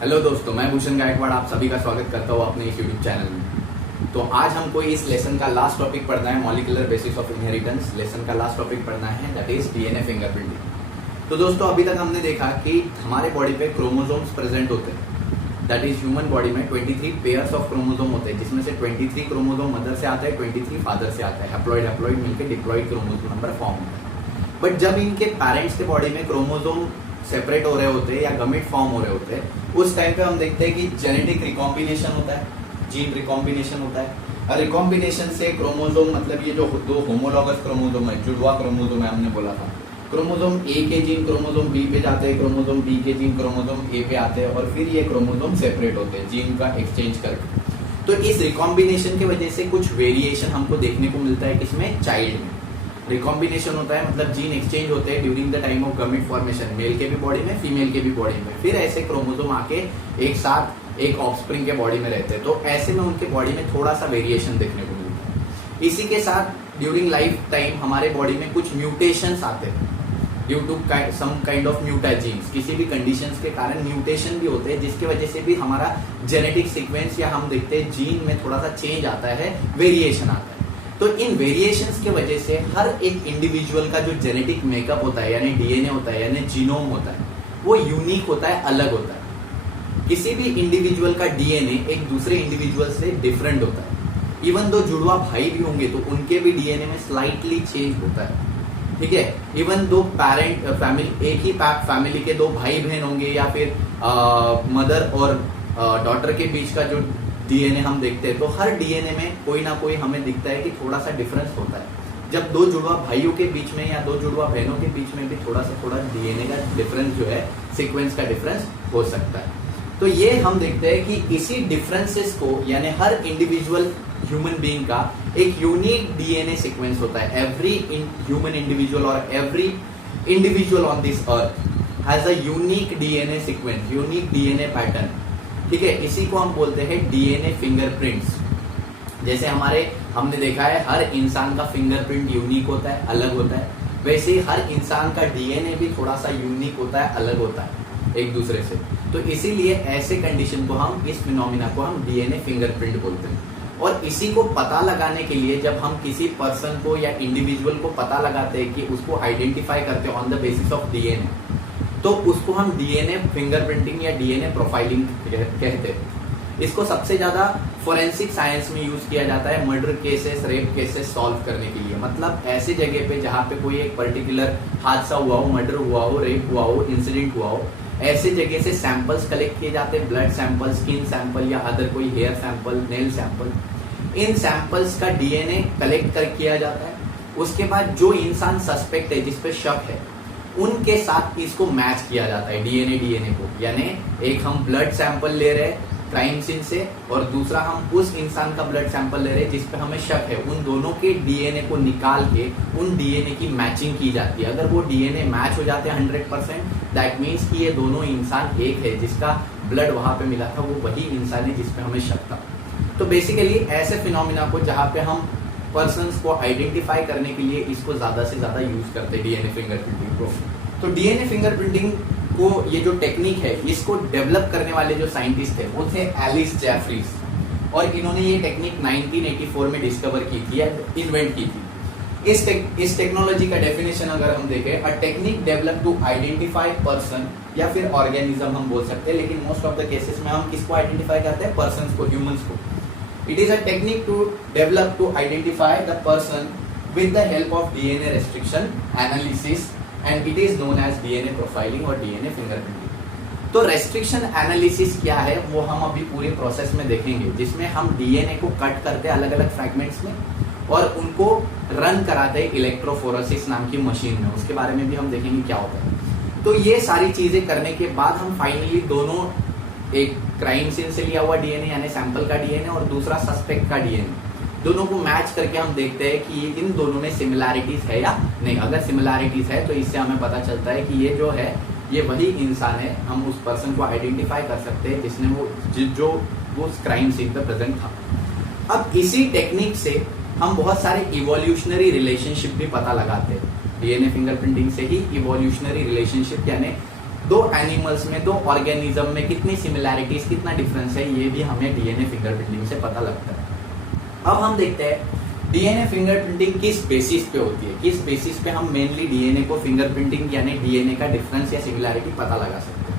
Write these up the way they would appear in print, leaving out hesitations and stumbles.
Hello दोस्तों, मैं भूषण गायकवाड़ आप सभी का स्वागत करता हूँ अपने इस यूट्यूब चैनल में। तो आज हमको इस लेसन का लास्ट टॉपिक पढ़ना है, molecular basis of inheritance. Lesson का लास्ट टॉपिक पढ़ना है, दैट इज डीएनए फिंगरप्रिंटिंग। तो दोस्तों, अभी तक हमने देखा कि हमारे बॉडी पे क्रोमोसोम्स प्रेजेंट होते हैं। दैट इज ह्यूमन बॉडी में 23 पेयर्स ऑफ क्रोमोसोम होते हैं, जिसमें से 23 क्रोमोसोम मदर से आता है, 23 फादर से आता है। हैप्लॉइड हैप्लॉइड मिलकर डिप्लॉइड क्रोमोसोम नंबर फॉर्म होता है। बट जब इनके पेरेंट्स के बॉडी में क्रोमोसोम सेपरेट हो रहे होते हैं या गमेट फॉर्म हो रहे होते हैं, उस टाइम पे हम देखते हैं कि जेनेटिक रिकॉम्बिनेशन होता है, जीन रिकॉम्बिनेशन होता है। और रिकॉम्बिनेशन से क्रोमोसोम, मतलब ये जो दो होमोलॉगस क्रोमोसोम है, जुड़वा क्रोमोसोम है, हमने बोला था, क्रोमोसोम ए के जीन क्रोमोसोम बी पे जाते हैं, क्रोमोसोम बी के जीन क्रोमोसोम ए पे आते हैं, और फिर ये क्रोमोसोम सेपरेट होते हैं जीन का एक्सचेंज करके। तो इस रिकॉम्बिनेशन की वजह से कुछ वेरिएशन हमको देखने को मिलता है, किसमें? चाइल्ड में रिकॉम्बिनेशन होता है, मतलब जीन एक्सचेंज होते हैं during the time of gamete formation, male के भी बॉडी में, फीमेल के भी बॉडी में। फिर ऐसे क्रोमोसोम आके एक साथ एक ऑफस्प्रिंग के बॉडी में रहते हैं, तो ऐसे में उनके बॉडी में थोड़ा सा वेरिएशन देखने को मिलता है। इसी के साथ ड्यूरिंग लाइफ टाइम हमारे बॉडी में कुछ म्यूटेशंस आते हैं due to some kind of mutagens. किसी भी कंडीशंस के कारण म्यूटेशन भी होते हैं, जिसकी वजह से भी हमारा जेनेटिक सीक्वेंस या हम देखते हैं जीन में थोड़ा सा चेंज आता है, वेरिएशन आता है। तो इन वेरिएशंस की वजह से हर एक इंडिविजुअल का जो जेनेटिक मेकअप होता है, यानी डीएनए होता है, यानी जीनोम होता है, वो यूनिक होता है, अलग होता है। किसी भी इंडिविजुअल का डीएनए एक दूसरे इंडिविजुअल से डिफरेंट होता है। इवन दो जुड़वा भाई भी होंगे तो उनके भी डीएनए में स्लाइटली चेंज होता है, ठीक है। इवन दो पेरेंट फैमिली, एक ही फैमिली के दो भाई बहन होंगे, या फिर मदर और डॉटर के बीच का जो डीएनए हम देखते हैं, तो हर डीएनए में कोई ना कोई हमें दिखता है कि थोड़ा सा डिफरेंस होता है। जब दो जुड़वा भाइयों के बीच में या दो जुड़वा बहनों के बीच में भी थोड़ा डीएनए का डिफरेंस जो है, सीक्वेंस का डिफरेंस हो सकता है। तो ये हम देखते हैं कि इसी डिफरेंसेस को, यानी हर इंडिविजुअल ह्यूमन बीइंग का एक यूनिक डीएनए सीक्वेंस होता है। एवरी ह्यूमन इंडिविजुअल और every individual on this earth has a unique DNA sequence, unique DNA pattern, ठीक है। इसी को हम बोलते हैं डीएनए फिंगरप्रिंट्स। जैसे हमने देखा है हर इंसान का फिंगरप्रिंट यूनिक होता है, अलग होता है, वैसे ही हर इंसान का डीएनए भी थोड़ा सा यूनिक होता है, अलग होता है एक दूसरे से। तो इसीलिए ऐसे कंडीशन को हम, इस फिनोमिना को हम डीएनए फिंगरप्रिंट बोलते हैं। और इसी को पता लगाने के लिए जब हम किसी पर्सन को या इंडिविजुअल को पता लगाते हैं, कि उसको आइडेंटिफाई करते हैं on the basis of DNA, तो उसको हम डीएनए फिंगरप्रिंटिंग या डीएनए प्रोफाइलिंग कहते हैं। इसको सबसे ज्यादा फोरेंसिक साइंस में यूज किया जाता है murder cases, rape cases solve करने के लिए। मतलब ऐसे जगह पे जहाँ पे कोई एक पर्टिकुलर हादसा हुआ हो, मर्डर हुआ हो, रेप हुआ हो, इंसिडेंट हुआ हो, ऐसे जगह से सैंपल्स कलेक्ट किए जाते हैं, ब्लड सैंपल, स्किन सैंपल या अदर कोई हेयर सैंपल, नेल सैंपल। इन सैंपल्स का डीएनए कलेक्ट कर किया जाता है। उसके बाद जो इंसान सस्पेक्ट है, जिसपे शक है, उनके साथ इसको मैच किया जाता है डीएनए को। यानी एक हम ब्लड सैंपल ले रहे हैं क्राइम सीन से, और दूसरा हम उस इंसान का ब्लड सैंपल ले रहे हैं जिसपे हमें शक है। उन दोनों के डीएनए को निकाल के उन डीएनए की मैचिंग की जाती है। अगर वो डीएनए मैच हो जाते हैं 100%, दैट मीन्स कि ये दोनों इंसान एक है, जिसका ब्लड वहां पे मिला था वो वही इंसान है जिसपे हमें शक था। तो बेसिकली ऐसे फिनोमिना को जहाँ पे हम पर्सन्स को आइडेंटिफाई करने के लिए इसको ज्यादा से ज्यादा यूज करते हैं, डीएनए फिंगरप्रिंटिंग को। तो डीएनए फिंगरप्रिंटिंग को, ये जो टेक्निक है, इसको डेवलप करने वाले जो साइंटिस्ट थे वो थे एलिस जेफरीज, और इन्होंने ये टेक्निक 1984 में डिस्कवर की थी या इन्वेंट की थी। इस टेक्नोलॉजी का डेफिनेशन अगर हम देखें, a technique develop to identify person या फिर ऑर्गेनिज्म हम बोल सकते हैं, लेकिन मोस्ट ऑफ द केसेस में हम किसको आइडेंटिफाई करते हैं? पर्सन को, ह्यूमंस को। It is a technique to develop to identify the person with the help of DNA restriction analysis, and it is known as DNA profiling और DNA fingerprinting। तो restriction analysis क्या है वो हम अभी पूरे प्रोसेस में देखेंगे, जिसमें हम DNA को कट करते हैं अलग अलग फ्रैगमेंट्स में और उनको रन कराते हैं इलेक्ट्रोफोरेसिस नाम की मशीन में। उसके बारे में भी हम देखेंगे क्या होता है। तो ये सारी चीजें करने के बाद हम फाइनली दोनों, एक क्राइम सीन से लिया हुआ डीएनए यानी सैंपल का डीएनए और दूसरा सस्पेक्ट का डीएनए, दोनों को मैच करके हम देखते हैं कि इन दोनों में सिमिलैरिटीज है या नहीं। अगर सिमिलैरिटीज है तो इससे हमें पता चलता है कि ये जो है ये वही इंसान है। हम उस पर्सन को आइडेंटिफाई कर सकते हैं जिसने वो क्राइम सीन पे प्रेजेंट था। अब इसी टेक्निक से हम बहुत सारे इवोल्यूशनरी रिलेशनशिप भी पता लगाते हैं। डीएनए फिंगरप्रिंटिंग से ही इवोल्यूशनरी रिलेशनशिप यानी दो एनिमल्स में, दो ऑर्गेनिज्म में कितनी सिमिलैरिटीज, कितना डिफरेंस है, ये भी हमें डीएनए फिंगरप्रिंटिंग से पता लगता है। अब हम देखते हैं डीएनए फिंगरप्रिंटिंग किस बेसिस पे होती है, किस बेसिस पे हम मेनली डीएनए को फिंगरप्रिंटिंग यानी डीएनए का डिफरेंस या सिमिलैरिटी पता लगा सकते हैं।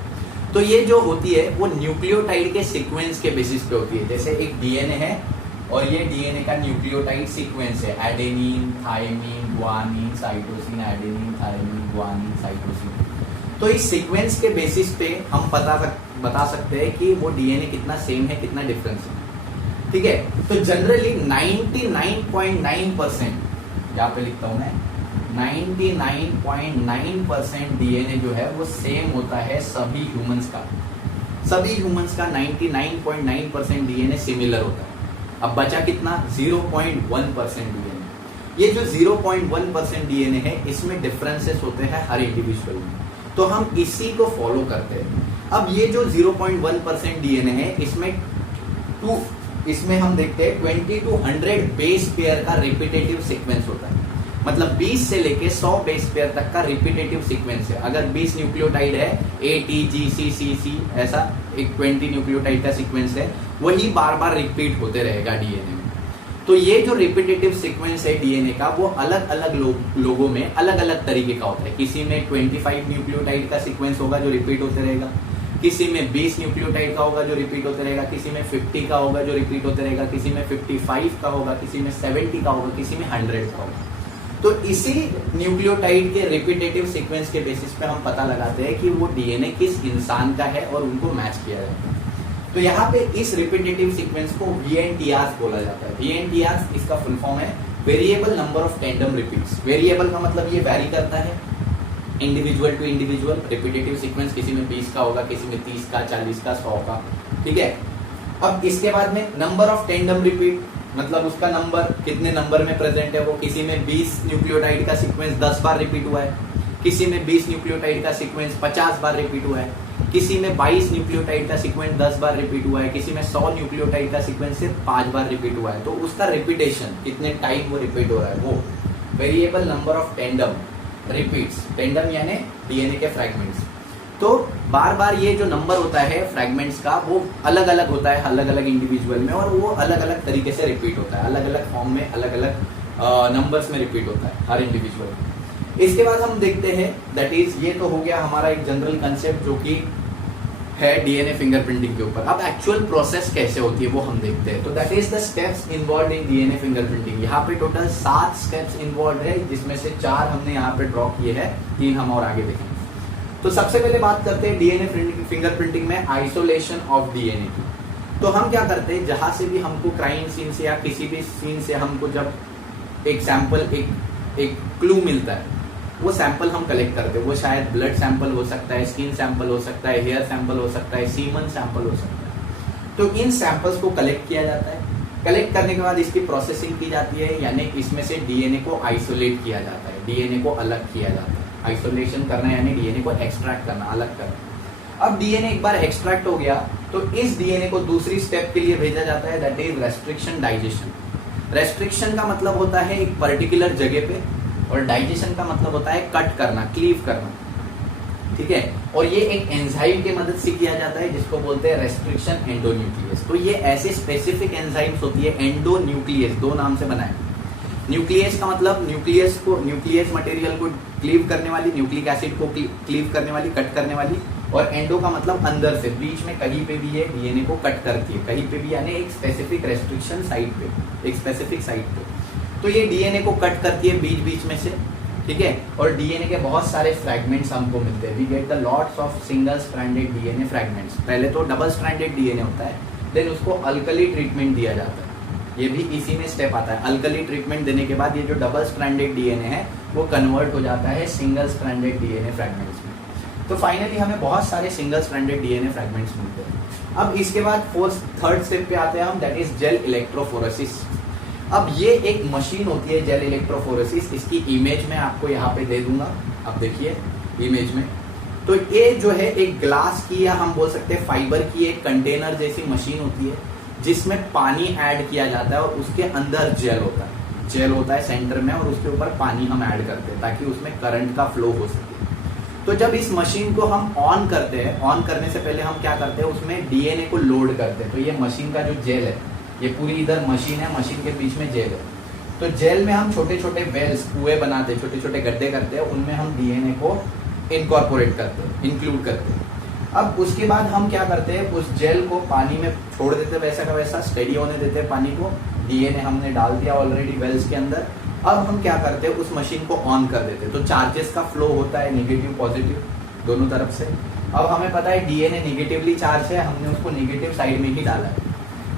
तो ये जो होती है वो न्यूक्लियोटाइड के सीक्वेंस के बेसिस पे होती है। जैसे एक डीएनए है और ये डीएनए का न्यूक्लियोटाइड सीक्वेंस है, adenine, thymine, guanine, cytosine, adenine, thymine, guanine, cytosine. तो इस सीक्वेंस के बेसिस पे हम बता सकते हैं कि वो डीएनए कितना सेम है, कितना डिफरेंस है। ठीक है, तो जनरली 99.9% यहाँ पे लिखता हूं मैं, 99.9% डीएनए जो है वो सेम होता है सभी ह्यूमंस का। सभी ह्यूमंस का 99.9% डीएनए सिमिलर होता है। अब बचा कितना, 0.1% डीएनए। ये जो 0.1% डीएनए है इसमें डिफरेंसेस होते हैं हर इंडिविजुअल में, तो हम इसी को फॉलो करते हैं। अब ये जो 0.1% डीएनए है इसमें हम देखते हैं 20 to 100 बेस पेयर का रिपीटेटिव सीक्वेंस होता है। मतलब 20 से लेके 100 बेस पेयर तक का रिपीटेटिव सीक्वेंस है। अगर 20 न्यूक्लियोटाइड है, A, T, G, C, C, C, ऐसा एक 20 न्यूक्लियोटाइड का सीक्वेंस है, वही बार बार रिपीट होते रहेगा डीएनए में। तो ये जो रिपीटेटिव सीक्वेंस है डीएनए का वो अलग अलग लोगों में अलग अलग तरीके का होता है। किसी में 25 न्यूक्लियोटाइड का सीक्वेंस होगा जो रिपीट होते रहेगा, किसी में 20 न्यूक्लियोटाइड का होगा जो रिपीट होते रहेगा, किसी में 50 का होगा जो रिपीट होते रहेगा, किसी में 55 का होगा, किसी में 70 का होगा, किसी में 100 का होगा। तो इसी न्यूक्लियोटाइड के रिपीटेटिव सीक्वेंस के बेसिस पे हम पता लगाते हैं कि वो डीएनए किस इंसान का है और उनको मैच किया जाता है। तो यहाँ पे इस रिपीटेटिव सीक्वेंस को VNTRs बोला जाता है। VNTRs इसका फुल फॉर्म है variable number of tandem repeats. Variable का मतलब ये वैरी करता है individual to individual. Repetitive sequence किसी में 20 का होगा, किसी में 30 का, 40 का, 100 का। ठीक है, अब इसके बाद में नंबर ऑफ टेंडम रिपीट, मतलब उसका नंबर कितने नंबर में प्रेजेंट है वो। किसी में 20 न्यूक्लियोटाइड का सीक्वेंस 10 बार रिपीट हुआ है, किसी में 20 न्यूक्लियोटाइड का सीक्वेंस 50 बार रिपीट हुआ है, किसी में 22 न्यूक्लियोटाइड का सीक्वेंस 10 बार रिपीट हुआ है, किसी में 100 न्यूक्लियोटाइड का सीक्वेंस सिर्फ 5 बार रिपीट हुआ है। तो उसका रिपीटेशन कितने टाइम वो रिपीट हो रहा है वो variable number of tandem repeats. Tandem यानी डीएनए के फ्रैगमेंट्स। तो बार बार ये जो नंबर होता है फ्रैगमेंट्स का वो अलग अलग होता है अलग अलग इंडिविजुअल में, और वो अलग अलग तरीके से रिपीट होता है, अलग अलग फॉर्म में, अलग अलग नंबर्स में रिपीट होता है हर इंडिविजुअल। इसके बाद हम देखते हैं दैट इज, ये तो हो गया हमारा एक जनरल कंसेप्ट जो कि है डीएनए फिंगरप्रिंटिंग के ऊपर। अब एक्चुअल प्रोसेस कैसे होती है वो हम देखते हैं। तो that is the steps involve in DNA fingerprinting. यहाँ पे टोटल 7 स्टेप्स इन्वॉल्व है, जिसमें से 4 हमने यहाँ पे ड्रॉ किए हैं, 3 हम और आगे देखेंगे। तो सबसे पहले बात करते हैं डीएनए फिंगरप्रिंटिंग में आइसोलेशन ऑफ डीएनए की। तो हम क्या करते हैं, जहां से भी हमको क्राइम सीन से या किसी भी सीन से हमको जब एक सैंपल, एक क्लू मिलता है, वो सैंपल हम कलेक्ट करते हैं। वो शायद ब्लड सैंपल हो सकता है, स्किन सैंपल हो सकता है, हेयर सैंपल हो सकता है, सीमन सैंपल हो सकता है। तो इन सैंपल्स को कलेक्ट किया जाता है। कलेक्ट करने के बाद इसकी प्रोसेसिंग की जाती है, यानी इसमें से डीएनए को आइसोलेट किया जाता है, डीएनए को अलग किया जाता है। आइसोलेशन करना यानी डीएनए को एक्सट्रैक्ट करना, अलग करना। अब डीएनए एक बार एक्सट्रैक्ट हो गया तो इस डीएनए को दूसरी स्टेप के लिए भेजा जाता है, that is restriction digestion. Restriction का मतलब होता है एक पर्टिकुलर जगह पे, और डाइजेशन का मतलब होता है कट करना, क्लीव करना। ठीक है, और ये एक एंजाइम की मदद से किया जाता है जिसको बोलते हैं रेस्ट्रिक्शन एंडोन्यूक्लियस। तो ये ऐसे स्पेसिफिक एंजाइम्स होती है, एंडोन्यूक्लियस 2 नाम से बना है। न्यूक्लियस का मतलब न्यूक्लियस मटेरियल को क्लीव करने वाली, न्यूक्लिक एसिड को क्लीव करने वाली, कट करने वाली, और एंडो का मतलब अंदर से, बीच में कहीं पे भी ये डीएनए को कट करती है, कहीं पे भी, यानी एक स्पेसिफिक रेस्ट्रिक्शन साइट पे, एक स्पेसिफिक साइट पे। तो ये डीएनए को कट करती है बीच बीच में से। ठीक है, और डीएनए के बहुत सारे फ्रैगमेंट्स हमको मिलते हैं। We get the lots of single stranded DNA fragments. पहले तो डबल स्ट्रैंडेड डीएनए होता है, देन उसको अल्कली ट्रीटमेंट दिया जाता है। ये भी इसी में स्टेप आता है। अल्कली ट्रीटमेंट देने के बाद ये जो डबल स्ट्रैंडेड डीएनए है वो कन्वर्ट हो जाता है सिंगल स्ट्रैंडेड डीएनए फ्रैगमेंट्स में। तो फाइनली हमें बहुत सारे सिंगल स्ट्रैंडेड डीएनए फ्रैगमेंट्स मिलते हैं। अब इसके बाद थर्ड स्टेप पे आते हैं हम, दैट इज जेल इलेक्ट्रोफोरेसिस। अब ये एक मशीन होती है जेल इलेक्ट्रोफोरेसिस, इसकी इमेज मैं आपको यहाँ पे दे दूंगा, आप देखिए इमेज में। तो ये जो है एक ग्लास की, या हम बोल सकते हैं फाइबर की एक कंटेनर जैसी मशीन होती है, जिसमें पानी ऐड किया जाता है और उसके अंदर जेल होता है। जेल होता है सेंटर में, और उसके ऊपर पानी हम ऐड करते हैं ताकि उसमें करंट का फ्लो हो सके। तो जब इस मशीन को हम ऑन करते हैं, ऑन करने से पहले हम क्या करते हैं, उसमें डीएनए को लोड करते हैं। तो ये मशीन का जो जेल है, ये पूरी इधर मशीन है, मशीन के बीच में जेल है। तो जेल में हम छोटे छोटे वेल्स, कुएं बनाते हैं, छोटे छोटे गड्ढे करते हैं, उनमें हम डीएनए को इनकॉर्पोरेट करते हैं, इंक्लूड करते हैं। अब उसके बाद हम क्या करते हैं, उस जेल को पानी में छोड़ देते हैं, वैसा का वैसा स्टेडी होने देते हैं पानी को। डीएनए हमने डाल दिया ऑलरेडी वेल्स के अंदर। अब हम क्या करते हैं, उस मशीन को ऑन कर देते हैं। तो चार्जेस का फ्लो होता है, नेगेटिव पॉजिटिव दोनों तरफ से। अब हमें पता है डीएनए निगेटिवली चार्ज है, हमने उसको निगेटिव साइड में ही डाला है।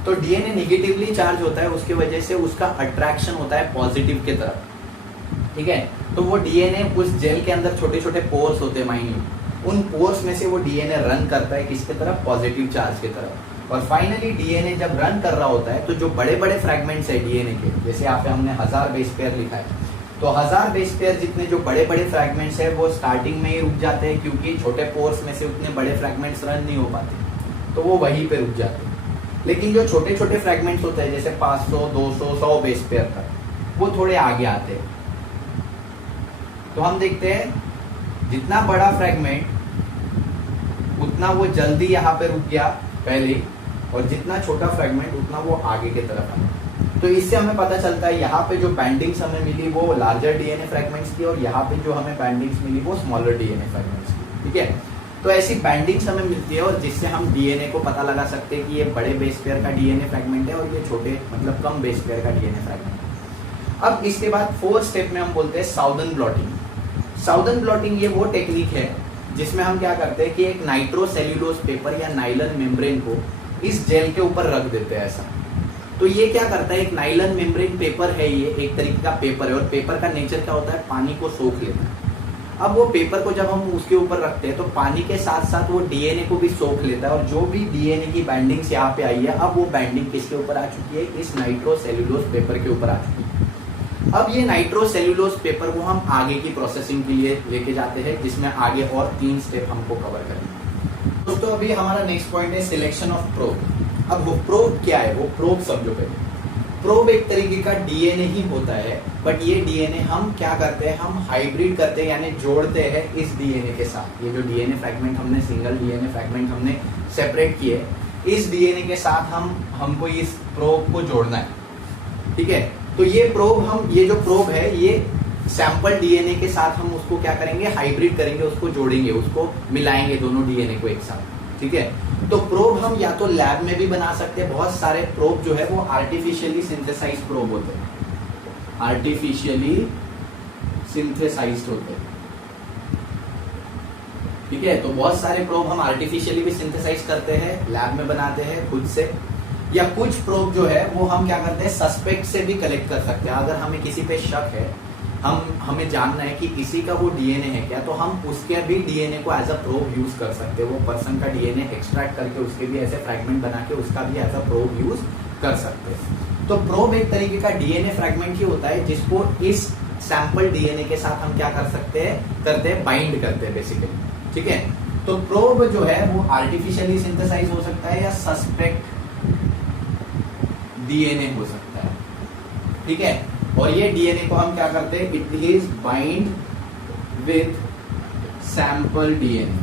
तो डीएनए निगेटिवली चार्ज होता है, उसकी वजह से उसका अट्रैक्शन होता है पॉजिटिव के तरफ, ठीक है। तो वो डीएनए उस जेल के अंदर छोटे छोटे पोर्स होते हैं माइन्यूट, उन पोर्स में से वो डीएनए रन करता है किसके तरफ, पॉजिटिव चार्ज की तरफ। और फाइनली डीएनए जब रन कर रहा होता है तो जो बड़े बड़े फ्रैगमेंट्स है डीएनए के, जैसे यहाँ पे हमने 1000 बेस पेयर लिखा है, तो 1000 बेस पेयर जितने जो बड़े बड़े फ्रैगमेंट्स है वो स्टार्टिंग में ही रुक जाते हैं, क्योंकि छोटे पोर्स में से उतने बड़े फ्रैगमेंट्स रन नहीं हो पाते, तो वो वहीं पे रुक जाते हैं। लेकिन जो छोटे छोटे फ्रैगमेंट्स होते हैं, जैसे 500, 200, 100 बेस पेयर तक, वो थोड़े आगे आते हैं। तो हम देखते हैं जितना बड़ा फ्रैगमेंट उतना वो जल्दी यहाँ पे रुक गया पहले, और जितना छोटा फ्रैगमेंट उतना वो आगे की तरफ आया। तो इससे हमें पता चलता है यहाँ पे जो बैंडिंग्स हमें मिली वो लार्जर डीएनए फ्रैगमेंट्स की, और यहाँ पे जो हमें बैंडिंग्स मिली वो स्मॉलर डीएनए फ्रैगमेंट्स की, ठीक है। तो ऐसी बैंडिंग्स हमें मिलती है, और जिससे हम डीएनए को पता लगा सकते हैं कि ये बड़े बेस पेयर का डीएनए फ्रैगमेंट है और ये छोटे मतलब कम बेस पेयर का डीएनए फ्रैगमेंट है। अब इसके बाद 4th स्टेप में हम बोलते हैं साउदर्न ब्लॉटिंग। साउदर्न ब्लॉटिंग ये वो टेक्निक है जिसमें हम क्या करते हैं कि एक नाइट्रोसेल्यूलोज पेपर या नाइलन मेम्ब्रेन को इस जेल के ऊपर रख देते हैं ऐसा। तो ये क्या करता है, एक नाइलन मेम्ब्रेन पेपर है, ये एक तरीके का पेपर है, और पेपर का नेचर क्या होता है, पानी को सोख लेता है। अब वो पेपर को जब हम उसके ऊपर रखते हैं तो पानी के साथ साथ वो डीएनए को भी सोख लेता है, और जो भी डीएनए की बाइंडिंग्स यहाँ पे आई है, अब वो बाइंडिंग किसके ऊपर आ चुकी है, इस नाइट्रोसेल्यूलोज पेपर के ऊपर आ चुकी है। अब ये नाइट्रोसेल्यूलोज पेपर को हम आगे की प्रोसेसिंग के लिए लेके जाते हैं, जिसमें आगे और 3 स्टेप हमको कवर करना है। दोस्तों अभी हमारा नेक्स्ट पॉइंट है सिलेक्शन ऑफ प्रोब। अब वो प्रोब क्या है, वो प्रोब समझो पहले। प्रोब एक तरीके का डीएनए ही होता है, बट ये डीएनए हम क्या करते हैं, हम हाइब्रिड करते हैं, यानी जोड़ते हैं इस डीएनए के साथ। ये जो डीएनए फ्रैगमेंट हमने, सिंगल डीएनए फ्रैगमेंट हमने सेपरेट किए, इस डीएनए के साथ हमको इस प्रोब को जोड़ना है, ठीक है। तो ये प्रोब ये जो प्रोब है ये सैंपल डीएनए के साथ हम उसको क्या करेंगे, हाइब्रिड करेंगे, उसको जोड़ेंगे, उसको मिलाएंगे दोनों डीएनए को एक साथ, ठीक है। तो प्रोब हम या तो लैब में भी बना सकते हैं, बहुत सारे प्रोब जो है वो आर्टिफिशियली सिंथेसाइज्ड प्रोब होते हैं, आर्टिफिशियली सिंथेसाइज्ड होते हैं, ठीक है। तो बहुत सारे प्रोब हम आर्टिफिशियली भी सिंथेसाइज करते हैं, लैब में बनाते हैं खुद से, या कुछ प्रोब जो है वो हम क्या करते हैं, सस्पेक्ट से भी कलेक्ट कर सकते हैं। अगर हमें किसी पे शक है, हमें जानना है कि किसी का वो डीएनए है क्या, तो हम उसके भी डीएनए को एज अ प्रोब यूज कर सकते हैं। वो पर्सन का डीएनए एक्सट्रैक्ट करके उसके भी ऐसे फ्रैगमेंट बना के उसका भी एज अ प्रोब यूज कर सकते हैं। तो प्रोब एक तरीके का डीएनए फ्रैगमेंट ही होता है जिसको इस सैंपल डीएनए के साथ हम क्या कर सकते हैं, बाइंड करते हैं बेसिकली, ठीक है। तो प्रोब जो है वो आर्टिफिशियली सिंथेसाइज हो सकता है या सस्पेक्ट डीएनए हो सकता है, ठीक है। और ये डीएनए को हम क्या करते हैं, it is bind with sample DNA.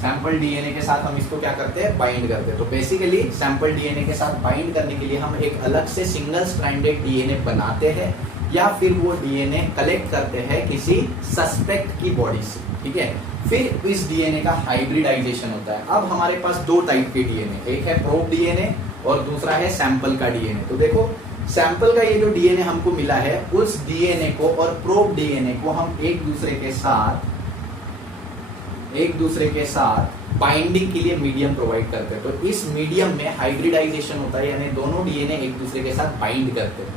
Sample DNA के साथ हम इसको क्या करते हैं, बाइंड करते हैं। तो बेसिकली सैंपल डीएनए के साथ बाइंड करने के लिए हम एक अलग से सिंगल स्ट्रैंडेड डीएनए बनाते हैं, या फिर वो डीएनए कलेक्ट करते हैं किसी सस्पेक्ट की बॉडी से, ठीक है। फिर इस डीएनए का हाइब्रिडाइजेशन होता है। अब हमारे पास 2 टाइप के डीएनए, एक है प्रोब डीएनए और दूसरा है सैंपल का डीएनए। तो देखो सैंपल का ये जो डीएनए हमको मिला है, उस डीएनए को और प्रोब डीएनए को हम एक दूसरे के साथ बाइंडिंग के लिए मीडियम प्रोवाइड करते हैं। तो इस मीडियम में हाइब्रिडाइजेशन होता है, यानी दोनों डीएनए एक दूसरे के साथ बाइंड करते हैं।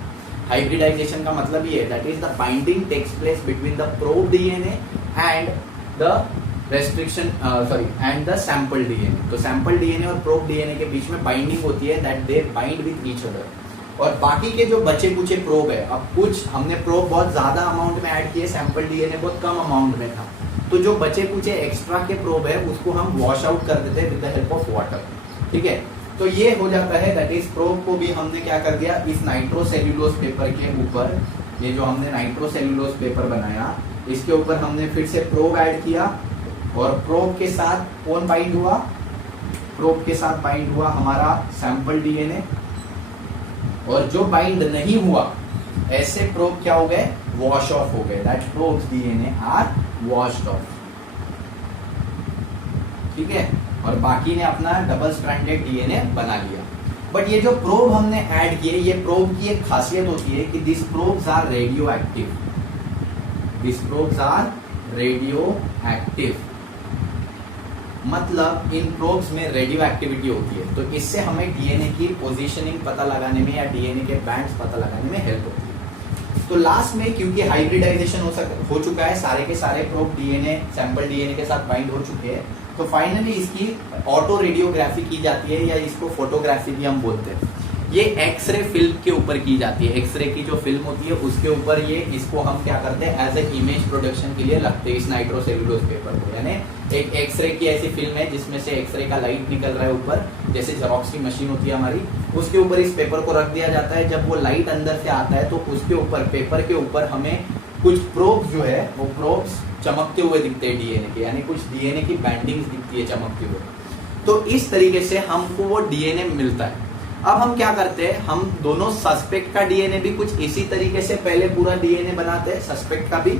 हाइब्रिडाइजेशन का मतलब ये है, that is the binding takes place between the probe DNA and the sample DNA. तो सैंपल डीएनए और प्रोब डीएनए के बीच में बाइंडिंग होती है, that they bind with each other. और बाकी के जो बचे कुचे प्रोब है, अब कुछ हमने प्रोब बहुत ज्यादा अमाउंट में ऐड किए, सैंपल डीएनए बहुत कम अमाउंट में था, तो जो बचे कुचे एक्स्ट्रा के प्रोब है उसको हम वॉश आउट कर देते हैं with the help of water, ठीक है। तो ये हो जाता है, दैट इज प्रोब को भी हमने क्या कर दिया, इस नाइट्रोसेल्यूलोज पेपर के ऊपर, ये जो हमने नाइट्रोसेल्यूलोज पेपर बनाया इसके ऊपर हमने फिर से प्रोब ऐड किया और प्रोब के साथ कौन बाइंड हुआ, प्रोब के साथ बाइंड हुआ हमारा सैंपल डीएनए। और जो बाइंड नहीं हुआ ऐसे प्रोब क्या हो गए, वॉश ऑफ हो गए, that probes DNA are washed off. ठीक है, और बाकी ने अपना डबल स्ट्रैंडेड डीएनए बना लिया। बट ये जो प्रोब हमने ऐड किए, ये प्रोब की एक खासियत होती है कि this probes are radioactive, this probes are radioactive, मतलब इन प्रोब्स में रेडियो एक्टिविटी होती है। तो इससे हमें डीएनए की पोजीशनिंग पता लगाने में या डीएनए के बैंड्स पता लगाने में हेल्प होती है। तो लास्ट में क्योंकि हाइब्रिडाइजेशन हो चुका है, सारे के सारे प्रोब डीएनए सैंपल डीएनए के साथ बाइंड हो चुके हैं, तो फाइनली इसकी ऑटो रेडियोग्राफी की जाती है या इसको फोटोग्राफी भी हम बोलते हैं। ये एक्सरे फिल्म के ऊपर की जाती है, एक्सरे की जो फिल्म होती है उसके ऊपर ये इसको हम क्या करते हैं एज ए इमेज प्रोडक्शन के लिए लगते हैं इस नाइट्रोसेल्यूलोज पेपर को। यानी एक एक्सरे की ऐसी फिल्म है जिसमें से एक्सरे का लाइट निकल रहा है ऊपर, जैसे जेरॉक्स की मशीन होती है हमारी, उसके ऊपर इस पेपर को रख दिया जाता है। जब वो लाइट अंदर से आता है तो उसके ऊपर पेपर के ऊपर हमें कुछ प्रोब्स जो है वो प्रोब्स चमकते हुए दिखते हैं डीएनए के, यानी कुछ डीएनए की बैंडिंग्स दिखती है चमकते हुए। तो इस तरीके से हमको वो डीएनए मिलता है। अब हम क्या करते हैं, हम दोनों सस्पेक्ट का डीएनए भी कुछ इसी तरीके से पहले पूरा डीएनए बनाते हैं, सस्पेक्ट का भी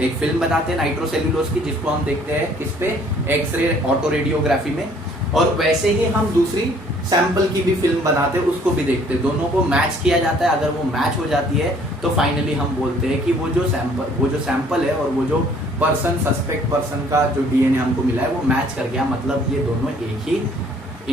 एक फिल्म बनाते हैं नाइट्रोसेल्यूलोज की, जिसको हम देखते हैं किस पे, एक्सरे ऑटो रेडियोग्राफी में। और वैसे ही हम दूसरी सैंपल की भी फिल्म बनाते हैं, उसको भी देखते हैं, दोनों को मैच किया जाता है। अगर वो मैच हो जाती है तो फाइनली हम बोलते हैं कि वो जो सैंपल है और वो जो पर्सन, सस्पेक्ट पर्सन का जो डीएनए हमको मिला है वो मैच कर गया, मतलब ये दोनों एक ही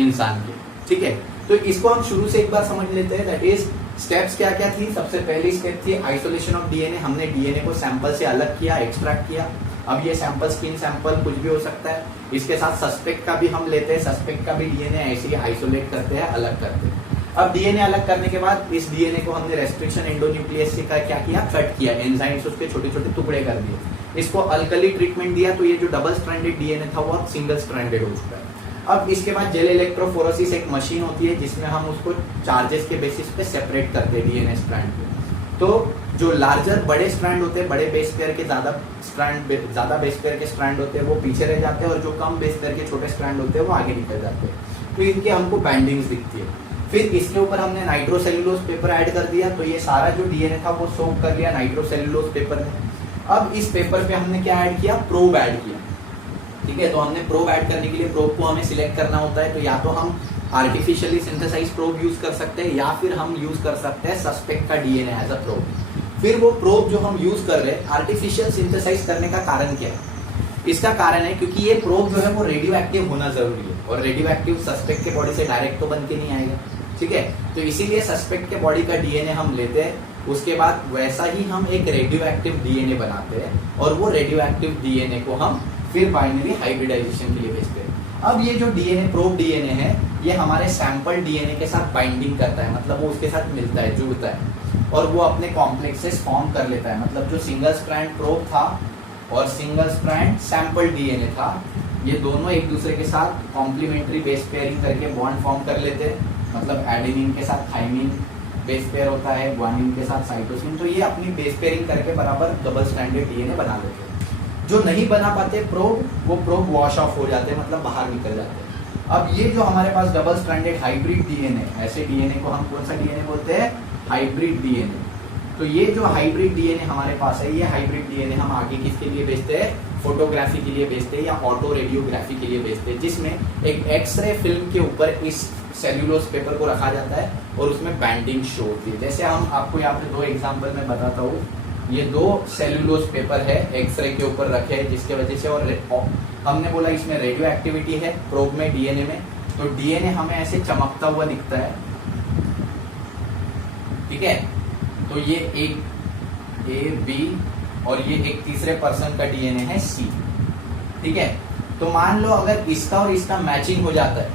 इंसान के। ठीक है, तो इसको हम शुरू से एक बार समझ लेते हैं। दैट इज स्टेप्स क्या क्या थी। सबसे पहली स्टेप थी आइसोलेशन ऑफ डीएनए। हमने डीएनए को सैंपल से अलग किया, एक्सट्रैक्ट किया। अब ये सैंपल स्किन सैंपल कुछ भी हो सकता है। इसके साथ सस्पेक्ट का भी हम लेते हैं, सस्पेक्ट का भी डीएनए ऐसे ही आइसोलेट करते हैं, अलग करते हैं। अब डीएनए अलग करने के बाद इस डीएनए को हमने रेस्ट्रिक्शन एंडोन्यूक्लियस से क्या किया, कट किया, एंजाइम्स उसके छोटे छोटे टुकड़े कर दिए। इसको अल्कली ट्रीटमेंट दिया, तो ये जो डबल स्ट्रैंडेड डीएनए था वो सिंगल स्ट्रैंडेड हो चुका है। अब इसके बाद जेल इलेक्ट्रोफोरेसिस एक मशीन होती है जिसमें हम उसको चार्जेस के बेसिस पे सेपरेट करते हैं डीएनए स्ट्रैंड को। तो जो लार्जर बड़े स्ट्रैंड होते हैं, बड़े बेस पेयर के ज्यादा बेस पेयर के स्ट्रैंड होते हैं वो पीछे रह जाते हैं, और जो कम बेस पेयर के छोटे स्ट्रैंड होते हैं वो आगे निकल जाते हैं। तो इनके हमको बैंडिंग्स दिखती है। फिर इसके ऊपर हमने नाइट्रोसेल्यूलोज पेपर ऐड कर दिया, तो ये सारा जो डीएनए था वो सोक कर लिया नाइट्रोसेल्यूलोज पेपर में। अब इस पेपर पे हमने क्या ऐड किया, प्रोब ऐड किया। ठीक है, तो हमने प्रोब ऐड करने के लिए प्रोब को हमें सिलेक्ट करना होता है। तो या तो हम आर्टिफिशियली सिंथेसाइज प्रोब यूज कर सकते हैं, या फिर हम यूज कर सकते हैं सस्पेक्ट का डीएनए एज अ प्रोब। फिर वो प्रोब जो हम यूज कर रहे हैं, आर्टिफिशियल सिंथेसाइज करने का कारण क्या है? इसका कारण है क्योंकि ये प्रोब जो है वो रेडियो एक्टिव होना जरूरी है, और रेडियो एक्टिव सस्पेक्ट के बॉडी से डायरेक्ट तो बन के नहीं आएगा। ठीक है, तो इसीलिए सस्पेक्ट के बॉडी का डीएनए हम लेते हैं, उसके बाद वैसा ही हम एक रेडियो एक्टिव डीएनए बनाते हैं, और वो रेडियो एक्टिव डीएनए को हम फिर फाइनली हाइब्रिडाइजेशन के लिए भेजते हैं। अब ये जो डीएनए प्रोब डीएनए है, ये हमारे सैंपल डीएनए के साथ बाइंडिंग करता है, मतलब वो उसके साथ मिलता है, जुड़ता है, और वो अपने कॉम्प्लेक्सेस फॉर्म कर लेता है। मतलब जो सिंगल स्ट्रैंड प्रोब था और सिंगल स्ट्रैंड सैंपल डीएनए था, ये दोनों एक दूसरे के साथ कॉम्प्लीमेंट्री बेस पेयरिंग करके बॉन्ड फॉर्म कर लेते हैं। मतलब एडेनिन के साथ थाइमिन बेस पेयर होता है, ग्वानिन के साथ साइटोसिन, तो ये अपनी बेस पेयरिंग करके बराबर डबल स्ट्रैंडेड डीएनए बना लेते हैं। जो नहीं बना पाते प्रोब, वो प्रोब वॉश ऑफ हो जाते हैं, मतलब बाहर निकल जाते हैं। अब ये जो हमारे पास डबल स्ट्रैंडेड हाइब्रिड डीएनए, ऐसे डीएनए को हम कौन सा डीएनए बोलते हैं, हाइब्रिड डीएनए। तो ये जो हाइब्रिड डीएनए हमारे पास है, ये हाइब्रिड डीएनए हम आगे किसके लिए भेजते हैं, फोटोग्राफी के लिए भेजते हैं या ऑटो रेडियोग्राफी के लिए भेजते हैं, जिसमें एक एक्सरे फिल्म के ऊपर इस सेल्यूलोज पेपर को रखा जाता है और उसमें बैंडिंग शो होती है। जैसे हम आपको यहाँ पे दो एग्जाम्पल में बताता हूँ। ये दो सेल्यूलोज पेपर है, एक्सरे के ऊपर रखे हैं, जिसके वजह से, और हमने बोला इसमें रेडियो एक्टिविटी है प्रोब में, डीएनए में, तो डीएनए हमें ऐसे चमकता हुआ दिखता है। ठीक है, तो ये एक ए बी और ये एक तीसरे पर्सन का डीएनए है सी। ठीक है, तो मान लो अगर इसका और इसका मैचिंग हो जाता है,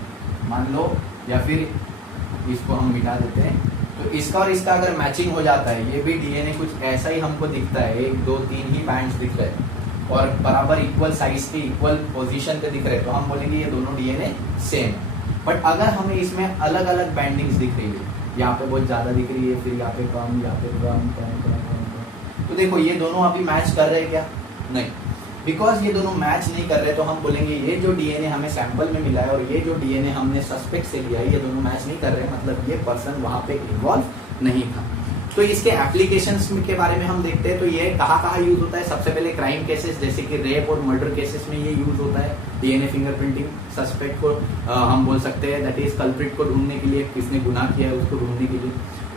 मान लो, या फिर इसको हम मिटा देते हैं, तो इसका और इसका अगर मैचिंग हो जाता है, ये भी डीएनए कुछ ऐसा ही हमको दिखता है, 1 2 3 ही बैंड्स दिख रहे हैं और बराबर इक्वल साइज के इक्वल पोजीशन पे दिख रहे हैं, तो हम बोलेंगे ये दोनों डीएनए सेम है। बट अगर हमें इसमें अलग अलग बैंडिंग्स दिख रही है, यहाँ पे बहुत ज्यादा दिख रही है, फिर यहाँ पे कम, यहाँ पे कम, तो देखो ये दोनों अभी मैच कर रहे हैं क्या? नहीं, बिकॉज ये दोनों मैच नहीं कर रहे तो हम बोलेंगे ये जो डीएनए हमें सैंपल में मिला है और ये जो डीएनए हमने सस्पेक्ट से लिया है ये दोनों मैच नहीं कर रहे, मतलब ये पर्सन वहां पे इन्वॉल्व नहीं था। तो इसके एप्लीकेशंस के बारे में हम देखते हैं, तो ये कहाँ यूज होता है। सबसे पहले क्राइम केसेस जैसे कि रेप और मर्डर केसेस में ये यूज होता है, डीएनए फिंगरप्रिंटिंग। सस्पेक्ट को हम बोल सकते हैं दैट इज कल्प्रिट को ढूंढने के लिए, किसने गुनाह किया है उसको ढूंढने के लिए।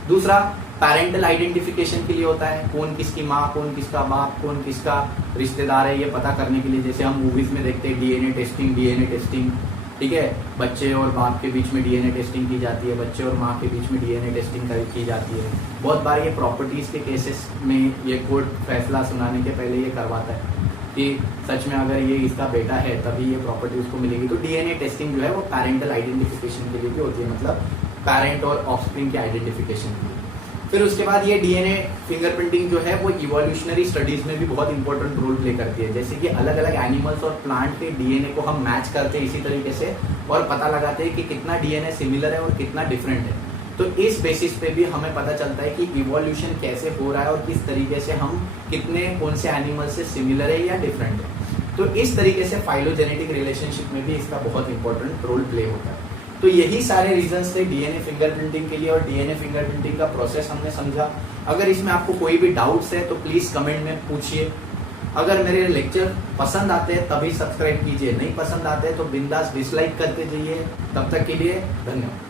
दूसरा पेरेंटल आइडेंटिफिकेशन के लिए होता है, कौन किसकी माँ, कौन किसका बाप, कौन किसका रिश्तेदार है ये पता करने के लिए। जैसे हम मूवीज में देखते हैं डीएनए टेस्टिंग, ठीक है, बच्चे और बाप के बीच में डीएनए टेस्टिंग की जाती है, बच्चे और माँ के बीच में डीएनए टेस्टिंग की जाती है। बहुत बार ये प्रॉपर्टीज के केसेस में ये कोर्ट फैसला सुनाने के पहले ये करवाता है कि सच में अगर ये इसका बेटा है तभी ये प्रॉपर्टी उसको मिलेगी। तो डीएनए टेस्टिंग जो है वो पेरेंटल आइडेंटिफिकेशन के लिए भी होती है, मतलब पेरेंट और ऑफस्प्रिंग के आइडेंटिफिकेशन के लिए। फिर उसके बाद ये डीएनए फिंगरप्रिंटिंग जो है वो इवोल्यूशनरी स्टडीज में भी बहुत इंपॉर्टेंट रोल प्ले करती है। जैसे कि अलग अलग एनिमल्स और प्लांट के डीएनए को हम मैच करते हैं इसी तरीके से और पता लगाते हैं कि कितना डीएनए सिमिलर है और कितना डिफरेंट है। तो इस बेसिस पे भी हमें पता चलता है कि इवोल्यूशन कैसे हो रहा है और किस तरीके से हम कितने कौन से एनिमल से सिमिलर है या डिफरेंट है। तो इस तरीके से फाइलोजेनेटिक रिलेशनशिप में भी इसका बहुत इंपॉर्टेंट रोल प्ले होता है। तो यही सारे रीजंस थे डीएनए फिंगरप्रिंटिंग के लिए और डीएनए फिंगरप्रिंटिंग का प्रोसेस हमने समझा। अगर इसमें आपको कोई भी डाउट्स है तो प्लीज कमेंट में पूछिए। अगर मेरे लेक्चर पसंद आते हैं तभी सब्सक्राइब कीजिए, नहीं पसंद आते हैं तो बिंदास डिसलाइक करके जाइए। तब तक के लिए धन्यवाद।